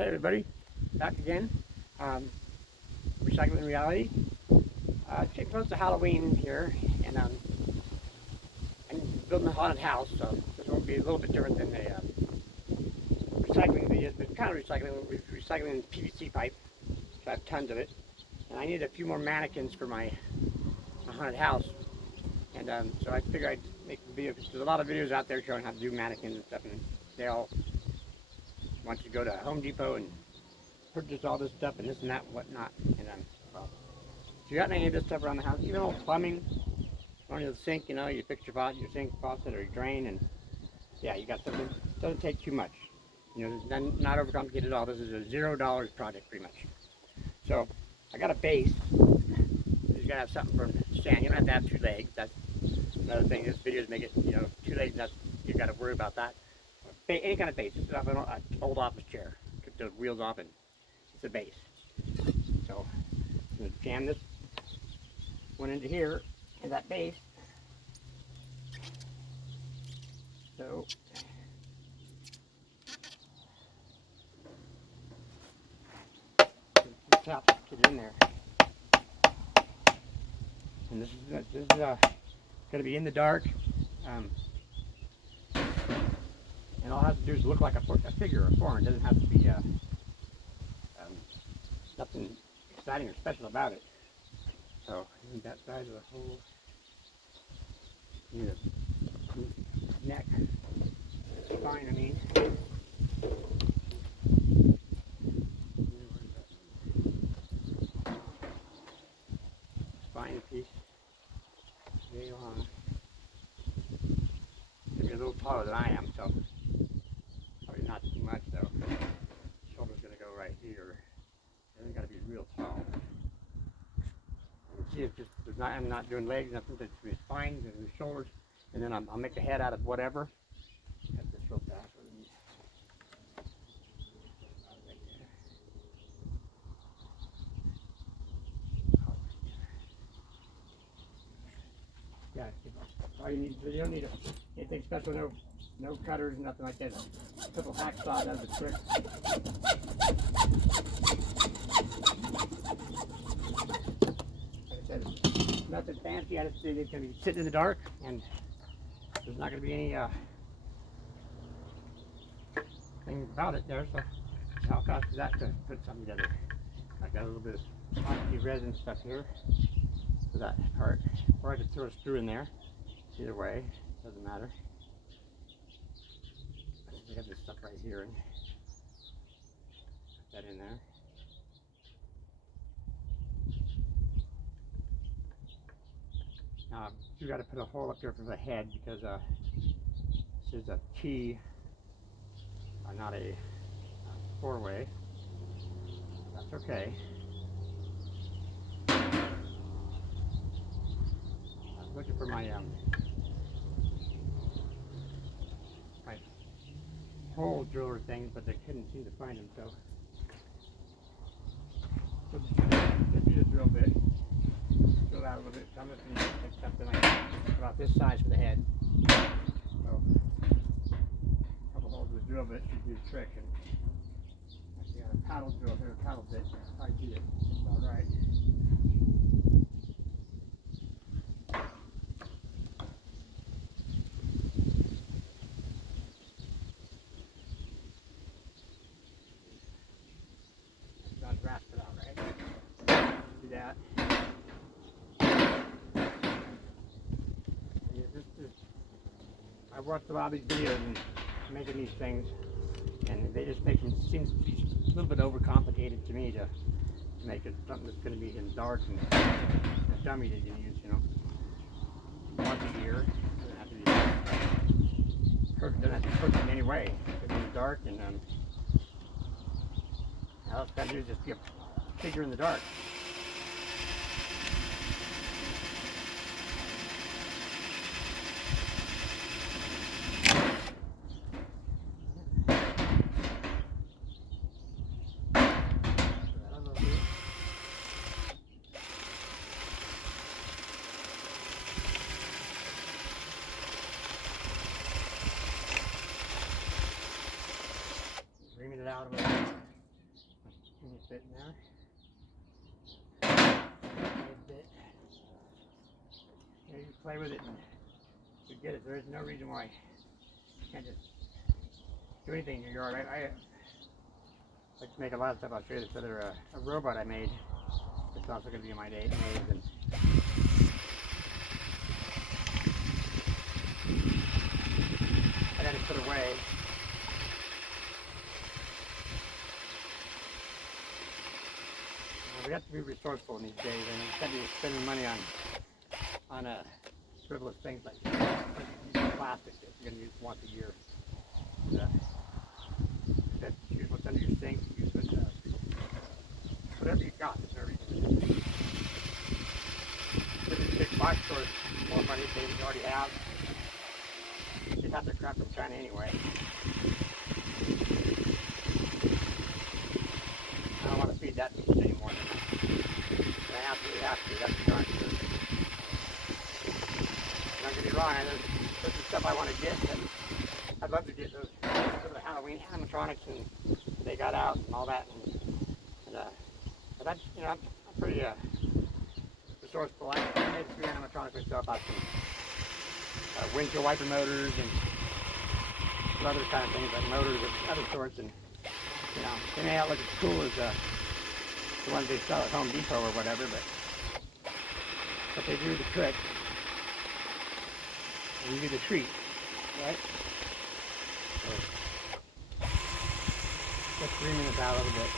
Hey everybody, back again. Recycling Reality. It's getting close to Halloween here, and I'm building a haunted house, so this will be a little bit different than the recycling videos, but kind of recycling. We're recycling PVC pipe, so I have tons of it, and I need a few more mannequins for my haunted house, and so I figured I'd make a video, because there's a lot of videos out there showing how to do mannequins and stuff, and they all want you to go to Home Depot and purchase all this stuff and this and that and whatnot. And well, if you got any of this stuff around the house, even old plumbing, going to the sink, you know, you fix your sink faucet or your drain, and yeah, you got something. It doesn't take too much. You know, it's not overcomplicated at all. This is a $0 project pretty much. So I got a base. You gotta have something for them to stand. You don't have to have two legs. That's another thing. This video is make it, you know, two legs. That's, you got to worry about that. Any kind of base. It's off an old office chair. Took the wheels off and it's a base. So I'm going to jam this one into here, in that base. So get it in there. And this is going to be in the dark. And all it has to do is look like a figure, a form. It doesn't have to be nothing exciting or special about it. So I need that side of the whole, need a neck, spine, I mean. Spine piece, very long. Maybe a little taller than I am, so probably not too much though. Shoulder's gonna go right here. It ain't gotta be real tall. See, it's just I'm not doing legs, nothing. It's the spine and the shoulders, and then I'll make a head out of whatever. Cut this real fast. Yeah, all you need. You don't need anything special. No cutters, nothing like that. A couple hacksaw does the trick. Like I said, nothing fancy. I just think it's going to be sitting in the dark, and there's not going to be any thing about it there. So how fast is that to put something together? I got a little bit of epoxy resin stuff here for that part, or I could throw a screw in there. Either way, doesn't matter. I got this stuff right here, and put that in there. Now you got to put a hole up there for the head, because this is a T, not a four-way. That's okay. I was looking for my hole driller things, but they couldn't seem to find them, so just use a drill bit. Drill out a little bit. So I'm just going to take something like about this size for the head. So a couple holes with a drill bit should do the trick. And actually got a paddle drill here, a paddle bit. Probably do it just all right. Rasp it out, right? Do that. Yeah, I watched a lot of these videos and making these things, and they just make them seem to be a little bit overcomplicated to me to make it something that's going to be in dark and a dummy that you use, you know. Once a year, doesn't have to be perfect. Doesn't have to be perfect in any way. It can be dark, and all it's got to do is just be a figure in the dark. Reaming it out of it. bit in there. You can play with it and you get it. There is no reason why you can't just do anything in your yard. I like to make a lot of stuff. I'll show you this other a robot I made. It's also going to be in my days. And I got to put away. We have to be resourceful in these days, and you can't be spending money on frivolous things like plastic that you're going to use once a year. Use what's under your sink. Use whatever you got. There's no reason. These big box stores, more money they already have. They got their crap from China anyway. I don't want to feed that beast anymore. I absolutely have to. That's the darn truth. Don't get me wrong. There's some stuff I want to get. I'd love to get those some of the Halloween animatronics and they got out and all that. But that's, you know, I'm pretty resourceful. I made 3 animatronics myself out some windshield wiper motors and some other kind of things like motors of other sorts. And you know, they may not look as cool as the ones they sell at Home Depot or whatever, but they do the trick. And you do the treat, right? So, just reaming this out a little bit.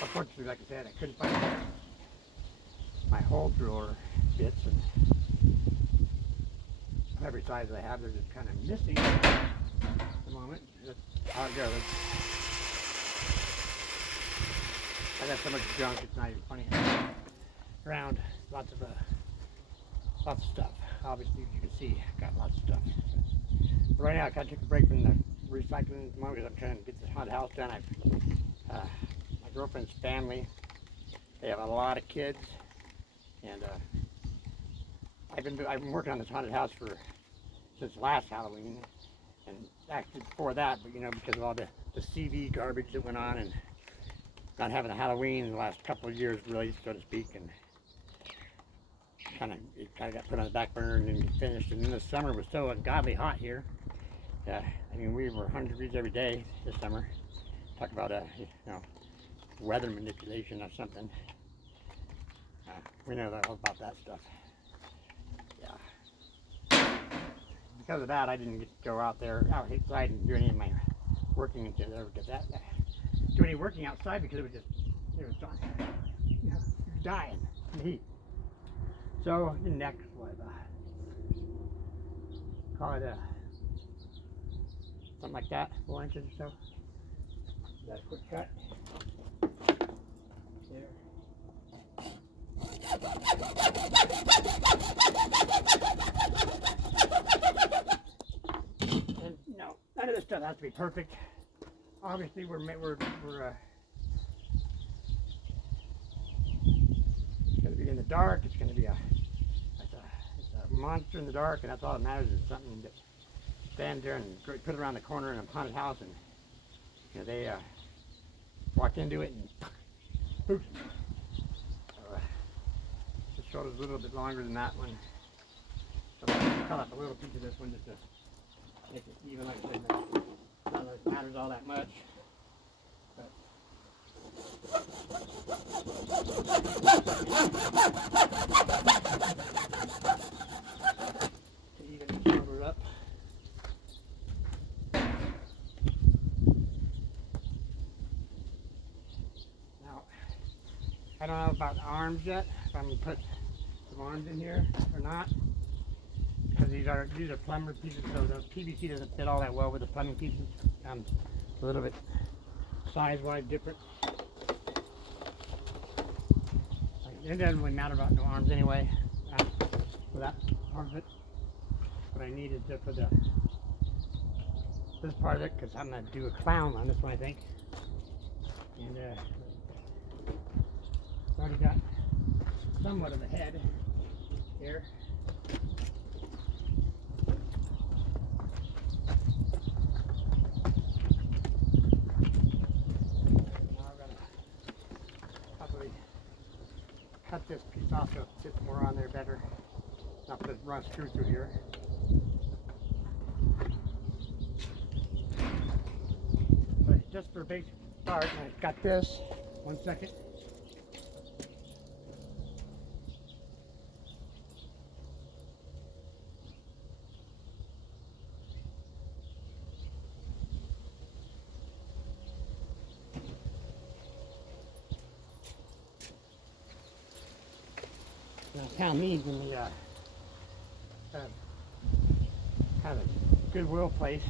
Unfortunately, like I said, I couldn't find my hole driller bits, and of every size I have, they're just kind of missing at the moment. That's how it goes. I got so much junk, it's not even funny. Around lots of stuff. Obviously, as you can see, I've got lots of stuff. But right now, I kind of took a break from the recycling at the moment because I'm trying to get this haunted house done. My girlfriend's family, they have a lot of kids, and I've been working on this haunted house since last Halloween, and actually before that, but you know, because of all the CV garbage that went on and not having a Halloween in the last couple of years, really, so to speak, and it kind of got put on the back burner and then finished. And then the summer was so ungodly hot here. I mean, we were 100 degrees every day this summer. Talk about you know, weather manipulation or something. We know all about that stuff. Yeah. Because of that, I didn't get to go out outside and do any of my working until I ever get that. Do any working outside because it was dying in the heat. So the next was call it something like that, 4 inches or so. That's a quick cut. There. And you know, none of this stuff has to be perfect. Obviously, we're it's going to be in the dark. It's going to be it's a monster in the dark, and that's all that matters is something that stand there and put it around the corner in a haunted house, and you know, they walk into it and poof. So, this shoulder's a little bit longer than that one, so I'm going to cut off a little piece of this one just to make it even. Like I said, not that it matters all that much. But to even the shoulder up. Now, I don't know about the arms yet, if I'm going to put some arms in here or not. Because these are plumber pieces, so the PVC doesn't fit all that well with the plumbing pieces. A little bit size-wise different. It doesn't really matter about no arms anyway for that part of it. What I need is just for this part of it, because I'm going to do a clown on this one, I think. And I've already got somewhat of a head here. this piece off so it fits more on there better. Not put a run screw through here. But just for a basic start, I got this. 1 second. And I found these in the kind of a Goodwill place.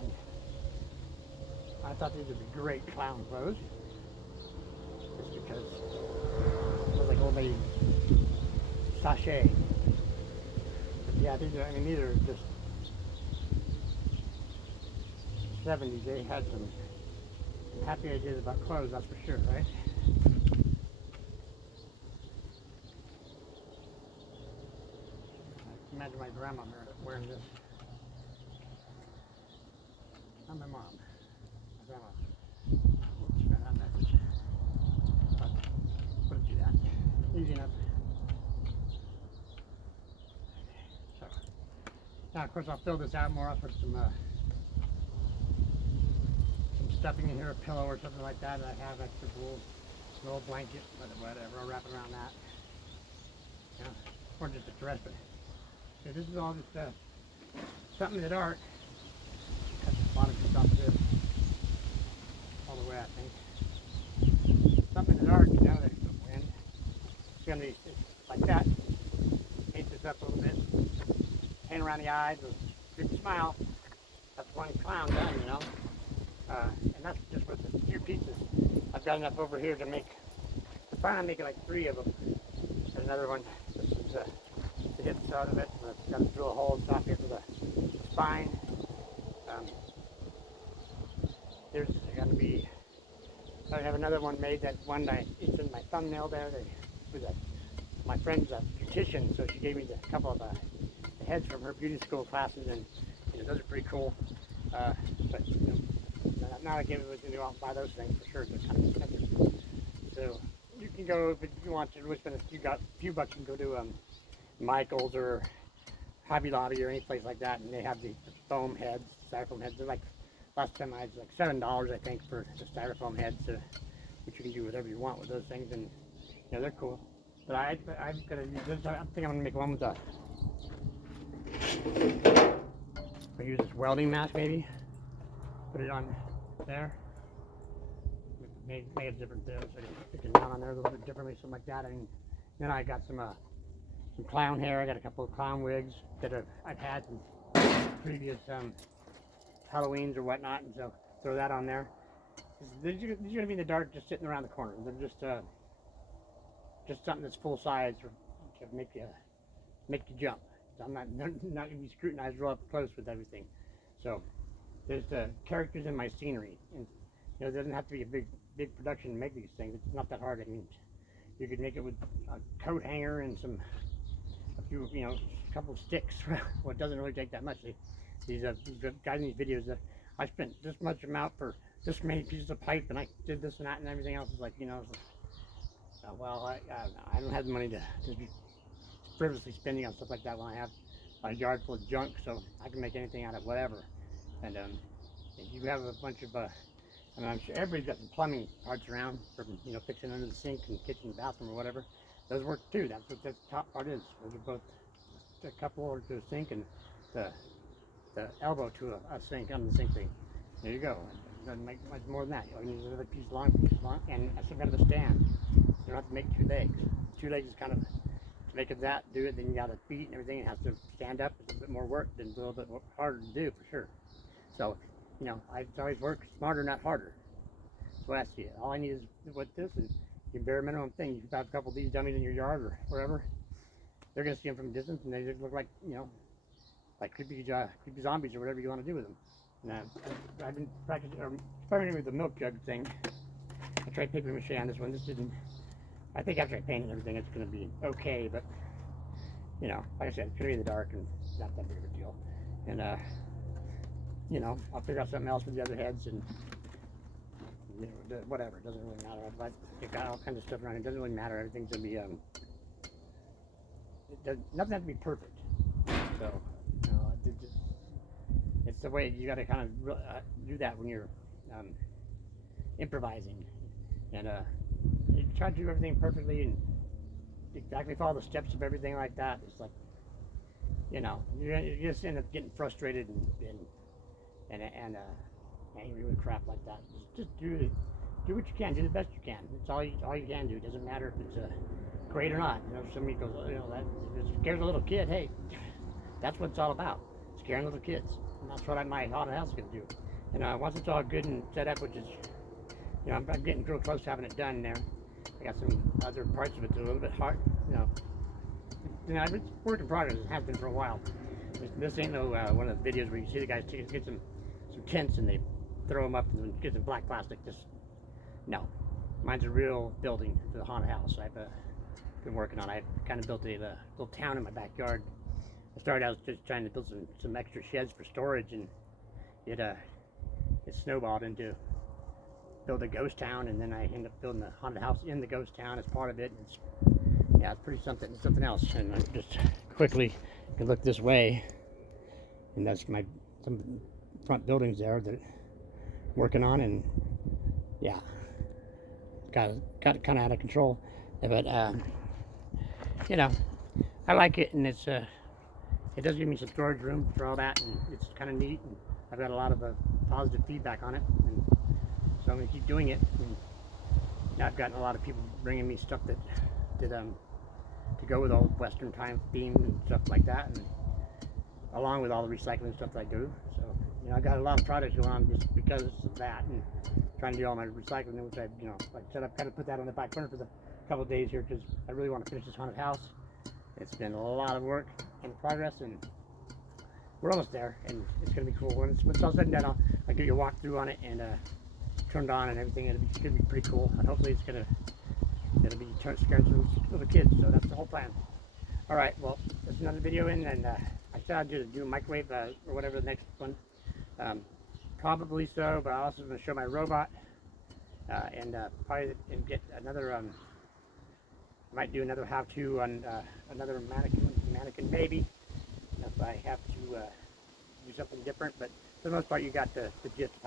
And I thought these would be great clown clothes. Just because it looks like old lady sachet. But yeah, these are just 70s. They had some happy ideas about clothes, that's for sure, right? Imagine my grandma wearing this. Not my mom. My grandma. Oops, got that message. But wouldn't do that. Easy enough. So now, of course, I'll fill this out more. I'll put some stuffing in here, a pillow or something like that. I have extra wool, an old blanket, whatever. I'll wrap it around that. You know, or just a dress it. So this is all just something that art. Cut the bottom piece off of this all the way, I think. Something that art, you know, there's some wind. It's gonna be like that. Paint this up a little bit. Paint around the eyes with a big smile. That's one clown done, you know. And that's just with a few pieces. I've got enough over here to finally make it like 3 of them. And another one. This is to hit the side of it. I've got to drill a hole in top here for the spine. There's going to be, I have another one made. That one, it's in my thumbnail there. My friend's a beautician, so she gave me a couple of the heads from her beauty school classes, and you know, those are pretty cool. But you know, not a giveaway to go out and buy those things for sure. They're kind of expensive. So you can go, if you want to, spend a few bucks, you can go to Michael's or Hobby Lobby or any place like that, and they have the foam heads, styrofoam heads. They're like, last time I was like $7, I think, for the styrofoam heads, which you can do whatever you want with those things, and you know, they're cool. But I'm gonna use this. I think I'm gonna make one with I'll use this welding mask maybe. Put it on there. Make it different there, so you can mount on there a little bit differently, something like that. And then I got some clown hair. I got a couple of clown wigs that I've had from previous Halloweens or whatnot, and so throw that on there. These are going to be in the dark, just sitting around the corner. They're just something that's full size to make you jump. So I'm not going to be scrutinized real up close with everything. So there's the characters in my scenery, and you know, it doesn't have to be a big production to make these things. It's not that hard. I mean, you could make it with a coat hanger and a few, you know, a couple of sticks. Well, it doesn't really take that much. These guys in these videos, I spent this much amount for this many pieces of pipe, and I did this and that, and everything else is like, you know, well, I don't have the money to be frivolously spending on stuff like that when I have a yard full of junk, so I can make anything out of whatever. And if you have a bunch of, I mean, I'm sure everybody's got some plumbing parts around for, you know, fixing under the sink and kitchen, bathroom, or whatever. Those work too. That's what the top part is. Those are both a cup holder to a sink and the elbow to a sink under the sink thing. There you go. It doesn't make much more than that. You need another piece long, and some kind of a stand. You don't have to make 2 legs. 2 legs is kind of making that do it. Then you got the feet and everything. It has to stand up. It's a bit more work. Then a little bit harder to do for sure. So, you know, I always work smarter, not harder. That's what I see it. All I need is what this is. Your bare minimum thing. You can have a couple of these dummies in your yard or wherever. They're gonna see them from a distance, and they just look like, you know, like creepy zombies or whatever you want to do with them. And I've been practicing, or experimenting with the milk jug thing. I tried paper mache on this one. This didn't. I think after I paint and everything, it's gonna be okay. But you know, like I said, it's gonna be in the dark and not that big of a deal. And you know, I'll figure out something else with the other heads, and whatever. It doesn't really matter. But you got all kinds of stuff around. It doesn't really matter. Everything's gonna be nothing has to be perfect. So it's the way you got to kind of do that when you're improvising, and you try to do everything perfectly and exactly follow the steps of everything like that. It's like, you just end up getting frustrated and angry with crap like that. Just do what you can, do the best you can. It's all you can do. It doesn't matter if it's great or not. Somebody goes, that if it scares a little kid. Hey, that's what it's all about. Scaring little kids. And that's what my haunted house is going to do. And once it's all good and set up, which is, I'm getting real close to having it done there. I got some other parts of it that are a little bit hard. It's work in progress. It has been for a while. This ain't no one of the videos where you see the guys get some tents and they throw them up and get some black plastic. No. Mine's a real building for the haunted house. I've been working on. I kind of built a little town in my backyard. I started out just trying to build some extra sheds for storage, and it snowballed into build a ghost town, and then I ended up building a haunted house in the ghost town as part of it. And it's pretty something else. And I just quickly can look this way, and that's some front buildings there that I'm working on, and yeah, got it kind of out of control. But I like it, and it does give me some storage room for all that, and it's kind of neat, and I've got a lot of positive feedback on it, and so I'm going to keep doing it. And I've gotten a lot of people bringing me stuff that to go with all the Western time theme and stuff like that, and along with all the recycling stuff that I do. So I got a lot of projects going on just because of that, and trying to do all my recycling, which like I said, I've kind of put that on the back burner for the couple of days here because I really want to finish this haunted house. It's been a lot of work in progress, and we're almost there, and it's going to be cool. When it's all said and done, I'll give you a walkthrough on it and turned on and everything. It's going to be pretty cool, and hopefully it'll be scaring some little kids. So that's the whole plan. All right, well, that's another video in, and I said I'd do a microwave or whatever the next one. Probably so, but I'm also going to show my robot and probably get another. Might do another how-to on another mannequin baby if I have to do something different. But for the most part, you got the gist of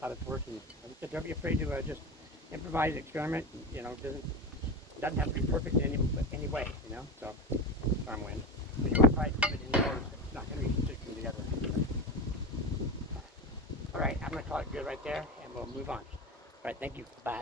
how this works. And don't be afraid to just improvise, experiment. It doesn't have to be perfect in any way. So farm wind. But you want to probably keep it indoors. It's not going to be sticking together. All right, I'm going to call it good right there, and we'll move on. All right, thank you. Bye.